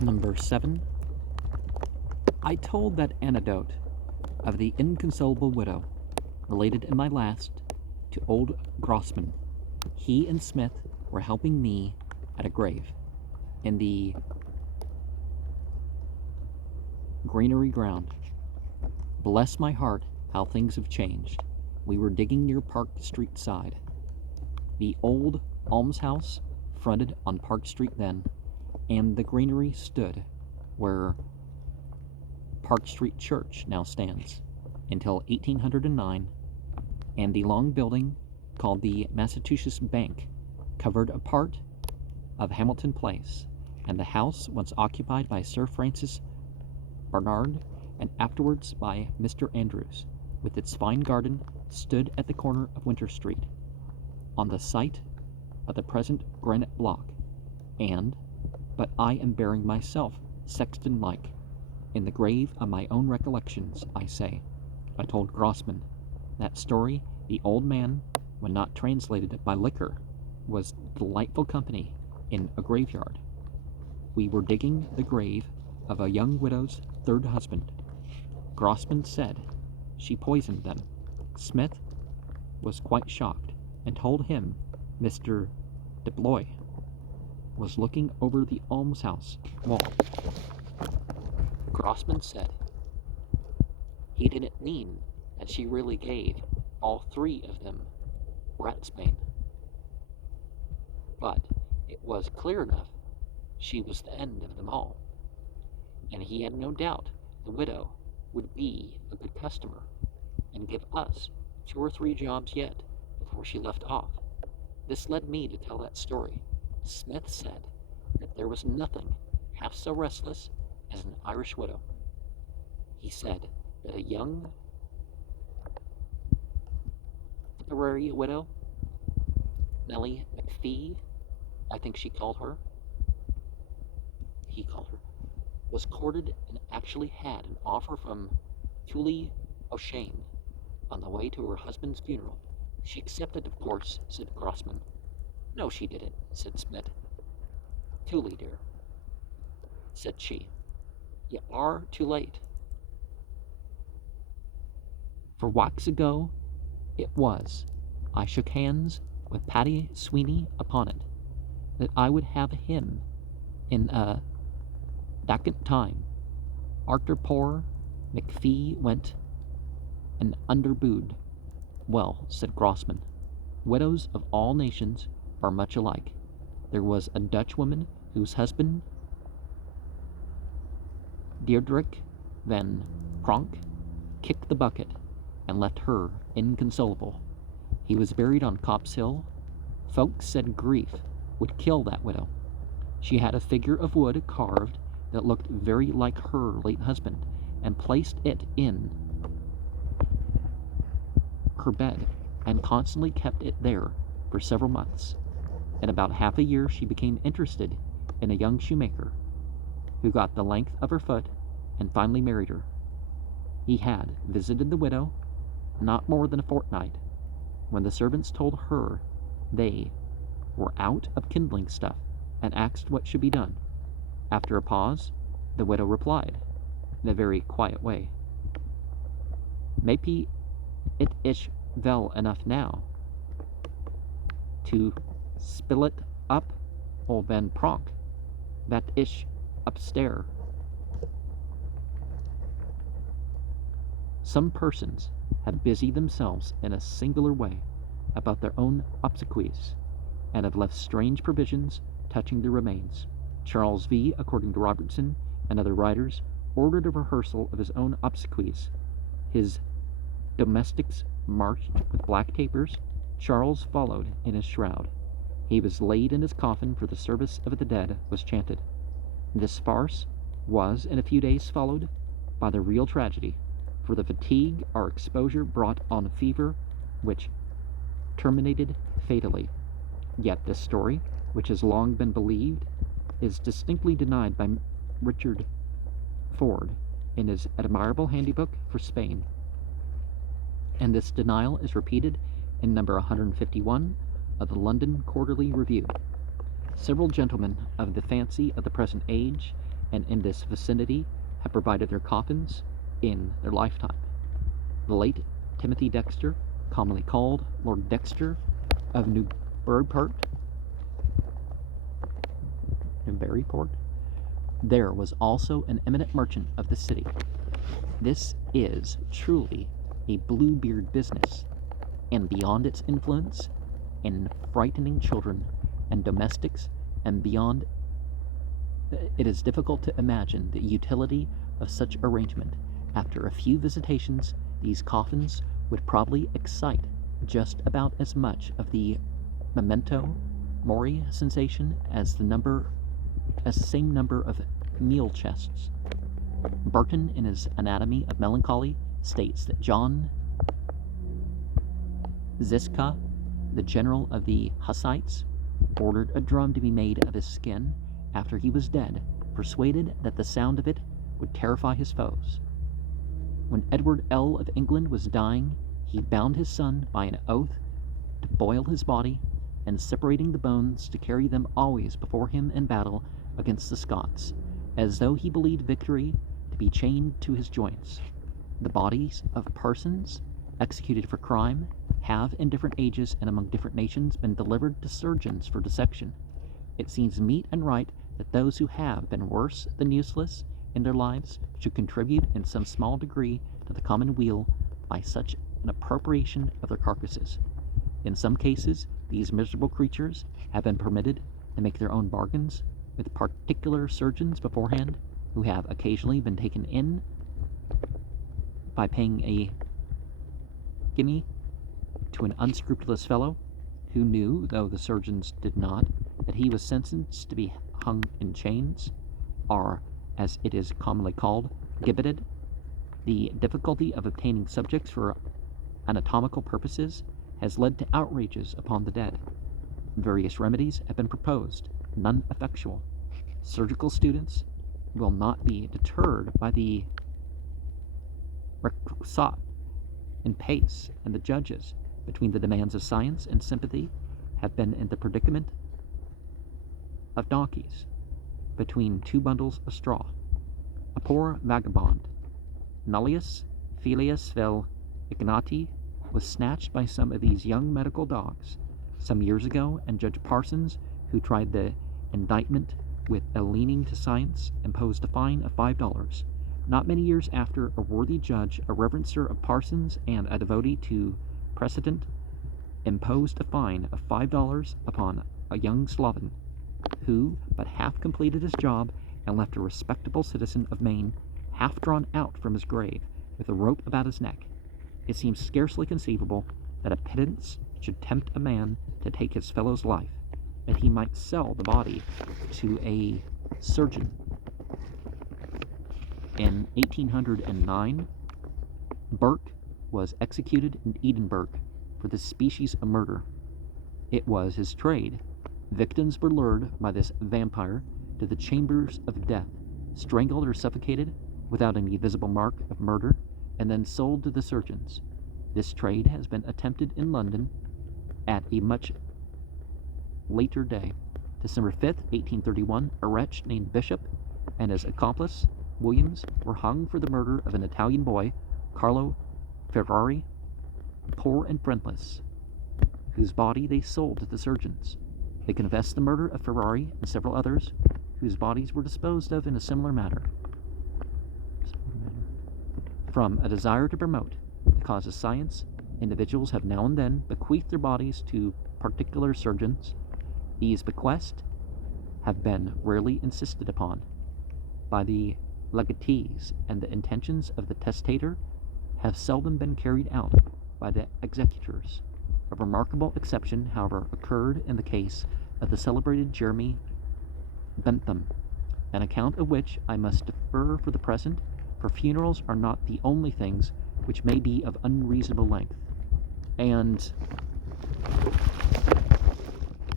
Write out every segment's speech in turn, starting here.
Number 7. I told that anecdote of the inconsolable widow, related in my last, to old Grossman. He and Smith were helping me at a grave in the granary ground. Bless my heart, how things have changed. We were digging near Park Street side. The old almshouse fronted on Park Street then, and the granary stood where Park Street Church now stands until 1809, and the long building called the Massachusetts Bank covered a part of Hamilton Place, and the house once occupied by Sir Francis Barnard and afterwards by Mr. Andrews, with its fine garden, stood at the corner of Winter Street, on the site of the present granite block, but I am burying myself, Sexton-like, in the grave of my own recollections, I say. I told Grossman. That story, the old man, when not translated by liquor, was delightful company in a graveyard. We were digging the grave of a young widow's third husband. Grossman said she poisoned them. Smith was quite shocked, and told him Mr. de Blois was looking over the almshouse wall. Grossman said he didn't mean that she really gave all 3 of them ratsbane, but it was clear enough she was the end of them all, and he had no doubt the widow would be a good customer and give us 2 or 3 jobs yet before she left off. This led me to tell that story. Smith said that there was nothing half so restless as an Irish widow. He said that a young Tipperary widow, Nellie McPhee, I think he called her, was courted and actually had an offer from Tully O'Shane on the way to her husband's funeral. She accepted, of course, said Grossman. No, she didn't, said Smith. Tully, dear, said she. You are too late. For weeks ago it was, I shook hands with Paddy Sweeney upon it, that I would have him in a dacant time. Arter poor McPhee went and underbooed. Well, said Grossman, widows of all nations are much alike. There was a Dutch woman whose husband, Diedrich van Pronk, kicked the bucket and left her inconsolable. He was buried on Copp's Hill. Folks said grief would kill that widow. She had a figure of wood carved that looked very like her late husband, and placed it in her bed, and constantly kept it there for several months. In about half a year she became interested in a young shoemaker, who got the length of her foot and finally married her. He had visited the widow not more than a fortnight, when the servants told her they were out of kindling stuff, and asked what should be done. After a pause, the widow replied, in a very quiet way, Maybe it ish well enough now to spill it up old Van Pronk, that ish upstairs. Some persons have busied themselves in a singular way about their own obsequies, and have left strange provisions touching the remains. Charles V., according to Robertson and other writers, ordered a rehearsal of his own obsequies. His domestics marched with black tapers. Charles followed in his shroud. He was laid in his coffin, for the service of the dead was chanted. This farce was in a few days followed by the real tragedy, for the fatigue or exposure brought on a fever which terminated fatally. Yet this story, which has long been believed, is distinctly denied by Richard Ford in his admirable handybook for Spain, and this denial is repeated in number 151 of the London Quarterly Review. Several gentlemen of the fancy of the present age and in this vicinity have provided their coffins in their lifetime. The late Timothy Dexter, commonly called Lord Dexter of Newburyport, there was also an eminent merchant of the city. This is truly a Bluebeard business, and beyond its influence in frightening children and domestics, and beyond, it is difficult to imagine the utility of such arrangement. After a few visitations, these coffins would probably excite just about as much of the memento mori sensation as the same number of meal chests. Burton, in his Anatomy of Melancholy, states that John Ziska, the general of the Hussites, ordered a drum to be made of his skin after he was dead, persuaded that the sound of it would terrify his foes. When Edward L. of England was dying, he bound his son by an oath to boil his body, and separating the bones to carry them always before him in battle against the Scots, as though he believed victory to be chained to his joints. The bodies of persons executed for crime have, in different ages and among different nations, been delivered to surgeons for dissection. It seems meet and right that those who have been worse than useless in their lives should contribute in some small degree to the common weal by such an appropriation of their carcasses. In some cases, these miserable creatures have been permitted to make their own bargains with particular surgeons beforehand, who have occasionally been taken in by paying a guinea to an unscrupulous fellow, who knew, though the surgeons did not, that he was sentenced to be hung in chains, or, as it is commonly called, gibbeted. The difficulty of obtaining subjects for anatomical purposes has led to outrages upon the dead. Various remedies have been proposed, none effectual. Surgical students will not be deterred by the requisite in pace, and the judges, between the demands of science and sympathy, have been in the predicament of donkeys between two bundles of straw. A poor vagabond, Nullius Filius vel Ignati, was snatched by some of these young medical dogs some years ago, and Judge Parsons, who tried the indictment with a leaning to science, imposed a fine of $5. Not many years after, a worthy judge, a reverencer of Parsons and a devotee to precedent, imposed a fine of $5 upon a young sloven, who but half completed his job and left a respectable citizen of Maine half drawn out from his grave with a rope about his neck. It seems scarcely conceivable that a pittance should tempt a man to take his fellow's life, that he might sell the body to a surgeon. In 1809, Burke was executed in Edinburgh for this species of murder. It was his trade. Victims were lured by this vampire to the chambers of death, strangled or suffocated without any visible mark of murder, and then sold to the surgeons. This trade has been attempted in London at a much later day. December 5th, 1831, a wretch named Bishop and his accomplice, Williams, were hung for the murder of an Italian boy, Carlo Ferrari, poor and friendless, whose body they sold to the surgeons. They confessed the murder of Ferrari and several others, whose bodies were disposed of in a similar manner. From a desire to promote the cause of science, individuals have now and then bequeathed their bodies to particular surgeons. These bequests have been rarely insisted upon by the legatees, and the intentions of the testator have seldom been carried out by the executors. A remarkable exception, however, occurred in the case of the celebrated Jeremy Bentham, an account of which I must defer for the present, for funerals are not the only things which may be of unreasonable length. And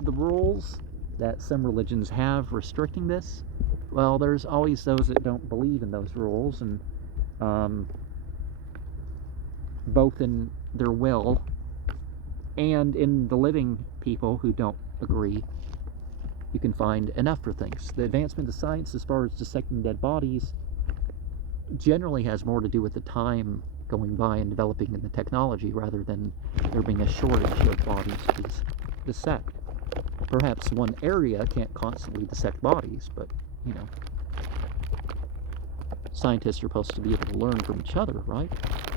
the rules that some religions have restricting this, well, there's always those that don't believe in those rules, and both in their will and in the living people who don't agree. you can find enough for things. The advancement of science as far as dissecting dead bodies generally has more to do with the time going by and developing in the technology rather than there being a shortage of bodies to dissect. Perhaps one area can't constantly dissect bodies, but, you know, scientists are supposed to be able to learn from each other, right?